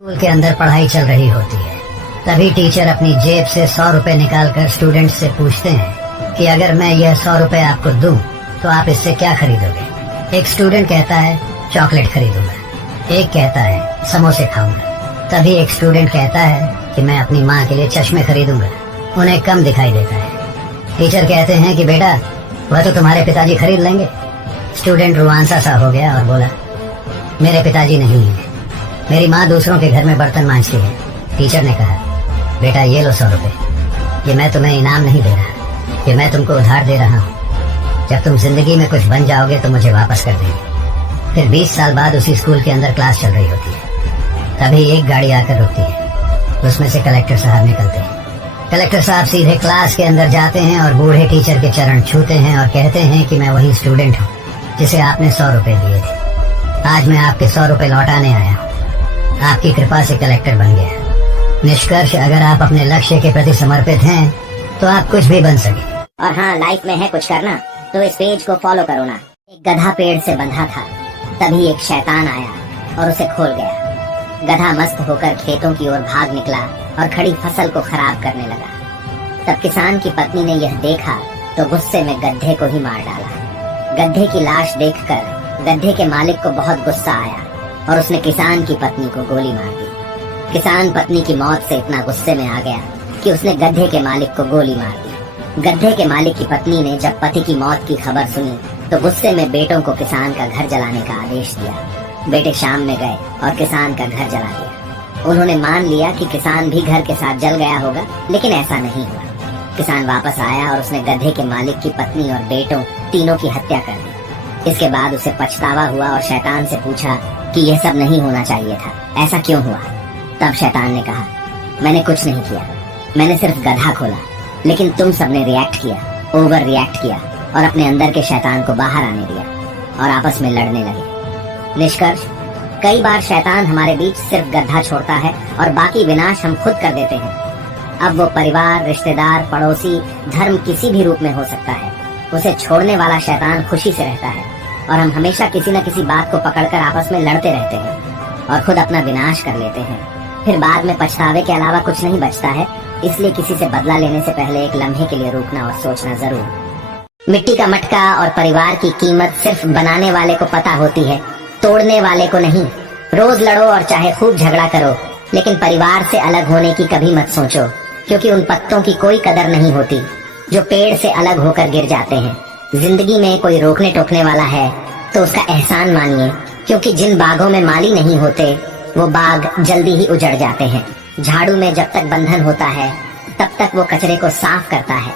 School के अंदर पढ़ाई चल रही होती है। तभी टीचर अपनी जेब से 100 रुपए निकालकर स्टूडेंट्स से पूछते हैं कि अगर मैं यह 100 रुपए आपको दूं तो आप इससे क्या खरीदोगे। एक स्टूडेंट कहता है चॉकलेट खरीदूंगा, एक कहता है समोसे खाऊंगा। तभी एक स्टूडेंट कहता है कि मैं अपनी माँ के लिए चश्मे खरीदूंगा। उन्हें कम दिखाई देता है। टीचर कहते हैं कि बेटा वह तो तुम्हारे पिताजी खरीद लेंगे। स्टूडेंट रुआंसा सा हो गया और बोला मेरे पिताजी नहीं है, मेरी माँ दूसरों के घर में बर्तन मांजती है। टीचर ने कहा बेटा ये लो 100 रुपए, ये मैं तुम्हें इनाम नहीं दे रहा, ये मैं तुमको उधार दे रहा हूँ। जब तुम जिंदगी में कुछ बन जाओगे तो मुझे वापस कर देंगे। फिर 20 साल बाद उसी स्कूल के अंदर क्लास चल रही होती है। तभी एक गाड़ी आकर रुकती है, उसमें से कलेक्टर साहब निकलते हैं। कलेक्टर साहब सीधे क्लास के अंदर जाते हैं और बूढ़े टीचर के चरण छूते हैं और कहते हैं कि मैं वही स्टूडेंट हूँ जिसे आपने 100 रुपए दिए थे। आज मैं आपके 100 रुपए लौटाने आया हूँ। आपकी कृपा से कलेक्टर बन गया। निष्कर्ष, अगर आप अपने लक्ष्य के प्रति समर्पित हैं तो आप कुछ भी बन सके। और हाँ, लाइफ में है कुछ करना तो इस पेज को फॉलो करो ना। एक गधा पेड़ से बंधा था, तभी एक शैतान आया और उसे खोल गया। गधा मस्त होकर खेतों की ओर भाग निकला और खड़ी फसल को खराब करने लगा। तब किसान की पत्नी ने यह देखा तो गुस्से में गधे को ही मार डाला। गधे की लाश देखकर गधे के मालिक को बहुत गुस्सा आया और उसने किसान की पत्नी को गोली मार दी। किसान पत्नी की मौत से इतना गुस्से में आ गया कि उसने गधे के मालिक को गोली मार दी। गधे के मालिक की पत्नी ने जब पति की मौत की खबर सुनी तो गुस्से में बेटों को किसान का घर जलाने का आदेश दिया। बेटे शाम में गए और किसान का घर जला दिया। उन्होंने मान लिया कि किसान भी घर के साथ जल गया होगा, लेकिन ऐसा नहीं हुआ। किसान वापस आया और उसने गधे के मालिक की पत्नी और बेटों तीनों की हत्या कर दी। इसके बाद उसे पछतावा हुआ और शैतान से पूछा कि यह सब नहीं होना चाहिए था, ऐसा क्यों हुआ। तब शैतान ने कहा मैंने कुछ नहीं किया, मैंने सिर्फ गधा खोला, लेकिन तुम सबने रिएक्ट किया, ओवर रिएक्ट किया और अपने अंदर के शैतान को बाहर आने दिया और आपस में लड़ने लगे। निष्कर्ष, कई बार शैतान हमारे बीच सिर्फ गधा छोड़ता है और बाकी विनाश हम खुद कर देते हैं। अब वो परिवार, रिश्तेदार, पड़ोसी, धर्म किसी भी रूप में हो सकता है। उसे छोड़ने वाला शैतान खुशी से रहता है और हम हमेशा किसी न किसी बात को पकड़कर आपस में लड़ते रहते हैं और खुद अपना विनाश कर लेते हैं। फिर बाद में पछतावे के अलावा कुछ नहीं बचता है। इसलिए किसी से बदला लेने से पहले एक लम्हे के लिए रुकना और सोचना जरूर। मिट्टी का मटका और परिवार की कीमत सिर्फ बनाने वाले को पता होती है, तोड़ने वाले को नहीं। रोज लड़ो और चाहे खूब झगड़ा करो, लेकिन परिवार से अलग होने की कभी मत सोचो, क्योंकि उन पत्तों की कोई कदर नहीं होती जो पेड़ से अलग होकर गिर जाते हैं। जिंदगी में कोई रोकने टोकने वाला है तो उसका एहसान मानिए, क्योंकि जिन बागों में माली नहीं होते वो बाग जल्दी ही उजड़ जाते हैं। झाड़ू में जब तक बंधन होता है तब तक वो कचरे को साफ करता है।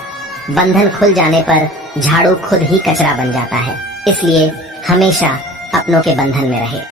बंधन खुल जाने पर झाड़ू खुद ही कचरा बन जाता है। इसलिए हमेशा अपनों के बंधन में रहे।